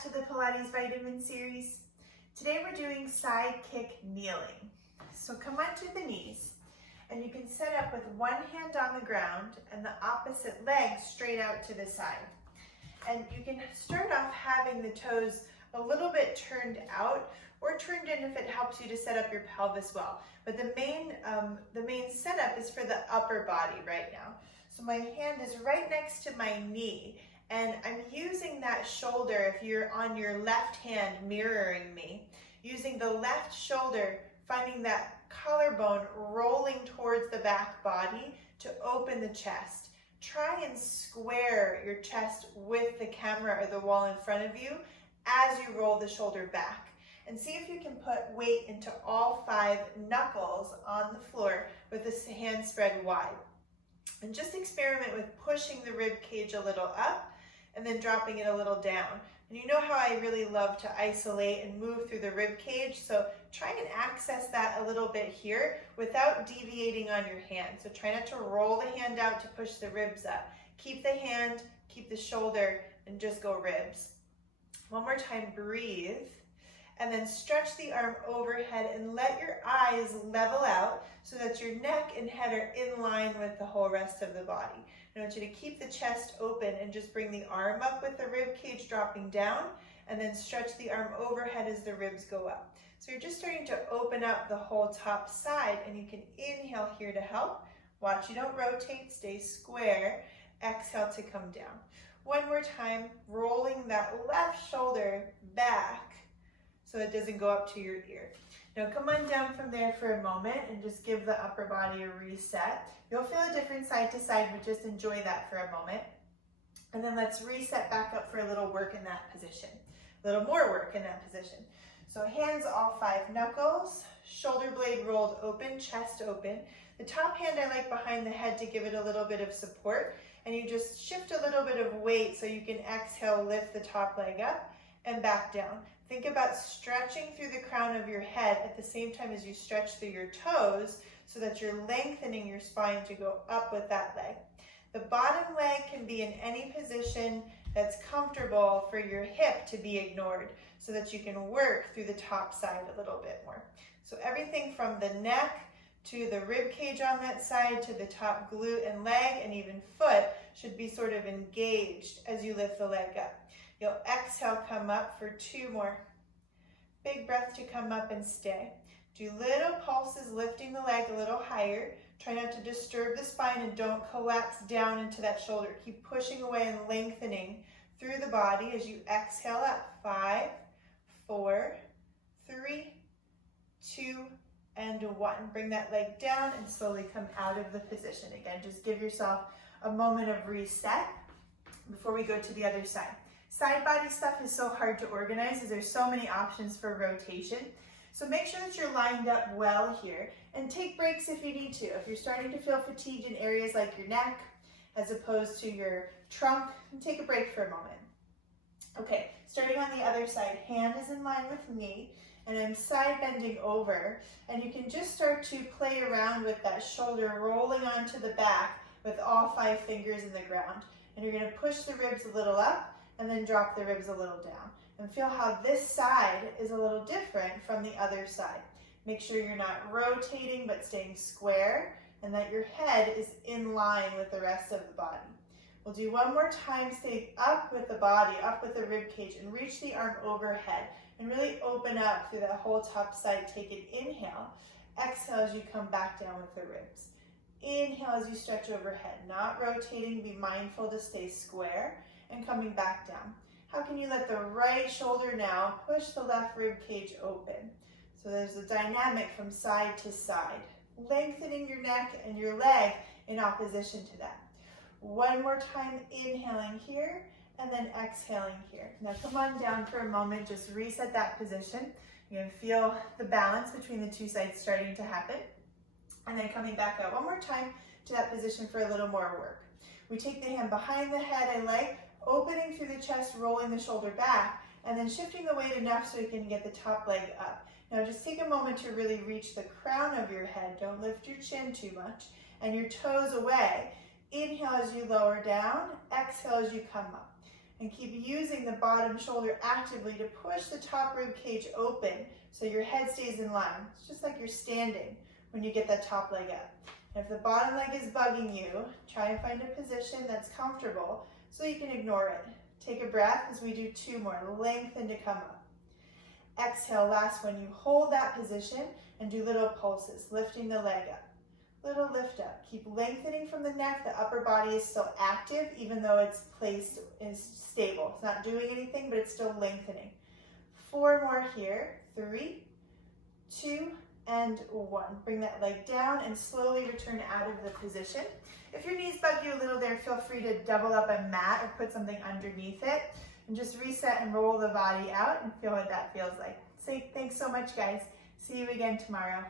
back to the Pilates vitamin series. Today we're doing side kick kneeling. So come onto the knees and you can set up with one hand on the ground and the opposite leg straight out to the side. And you can start off having the toes a little bit turned out or turned in if it helps you to set up your pelvis well. But the main setup is for the upper body right now. So my hand is right next to my knee and I'm using that shoulder, if you're on your left hand mirroring me, using the left shoulder, finding that collarbone rolling towards the back body to open the chest. Try and square your chest with the camera or the wall in front of you as you roll the shoulder back. And see if you can put weight into all 5 knuckles on the floor with the hand spread wide. And just experiment with pushing the rib cage a little up and then dropping it a little down. And you know how I really love to isolate and move through the rib cage, so try and access that a little bit here without deviating on your hand. So try not to roll the hand out to push the ribs up. Keep the hand, keep the shoulder, and just go ribs. One more time, breathe. And then stretch the arm overhead and let your eyes level out so that your neck and head are in line with the whole rest of the body. I want you to keep the chest open and just bring the arm up with the rib cage dropping down and then stretch the arm overhead as the ribs go up. So you're just starting to open up the whole top side and you can inhale here to help. Watch you don't rotate, stay square. Exhale to come down. One more time, rolling that left shoulder back so it doesn't go up to your ear. Now come on down from there for a moment and just give the upper body a reset. You'll feel a different side to side, but just enjoy that for a moment. And then let's reset back up for a little work in that position. A little more work in that position. So hands all 5 knuckles, shoulder blade rolled open, chest open. The top hand I like behind the head to give it a little bit of support. And you just shift a little bit of weight so you can exhale, lift the top leg up and back down. Think about stretching through the crown of your head at the same time as you stretch through your toes so that you're lengthening your spine to go up with that leg. The bottom leg can be in any position that's comfortable for your hip to be ignored so that you can work through the top side a little bit more. So everything from the neck to the rib cage on that side to the top glute and leg and even foot should be sort of engaged as you lift the leg up. You'll exhale, come up for 2 more. Big breath to come up and stay. Do little pulses, lifting the leg a little higher. Try not to disturb the spine and don't collapse down into that shoulder. Keep pushing away and lengthening through the body as you exhale up. 5, 4, 3, 2, and 1. Bring that leg down and slowly come out of the position. Again, just give yourself a moment of reset before we go to the other side. Side body stuff is so hard to organize as there's so many options for rotation. So make sure that you're lined up well here and take breaks if you need to. If you're starting to feel fatigued in areas like your neck as opposed to your trunk, take a break for a moment. Okay, starting on the other side, hand is in line with knee and I'm side bending over and you can just start to play around with that shoulder rolling onto the back with all 5 fingers in the ground. And you're going to push the ribs a little up and then drop the ribs a little down. And feel how this side is a little different from the other side. Make sure you're not rotating but staying square and that your head is in line with the rest of the body. We'll do one more time, stay up with the body, up with the rib cage and reach the arm overhead and really open up through that whole top side. Take an inhale, exhale as you come back down with the ribs. Inhale as you stretch overhead, not rotating, be mindful to stay square and coming back down. How can you let the right shoulder now push the left rib cage open? So there's a dynamic from side to side, lengthening your neck and your leg in opposition to that. One more time, inhaling here and then exhaling here. Now come on down for a moment, just reset that position. You're gonna feel the balance between the 2 sides starting to happen. And then coming back up one more time to that position for a little more work. We take the hand behind the head and leg, opening through the chest, rolling the shoulder back, and then shifting the weight enough so you can get the top leg up. Now just take a moment to really reach the crown of your head. Don't lift your chin too much. And your toes away. Inhale as you lower down, exhale as you come up. And keep using the bottom shoulder actively to push the top rib cage open so your head stays in line. It's just like you're standing when you get that top leg up. And if the bottom leg is bugging you, try and find a position that's comfortable so you can ignore it. Take a breath as we do 2 more. Lengthen to come up. Exhale, last one. You hold that position and do little pulses, lifting the leg up. Little lift up. Keep lengthening from the neck. The upper body is still active even though its place is stable. It's not doing anything, but it's still lengthening. 4 more here. 3, 2, and 1. Bring that leg down and slowly return out of the position. If your knees bug you a little there, feel free to double up a mat or put something underneath it and just reset and roll the body out and feel what that feels like. Say thanks so much, guys. See you again tomorrow.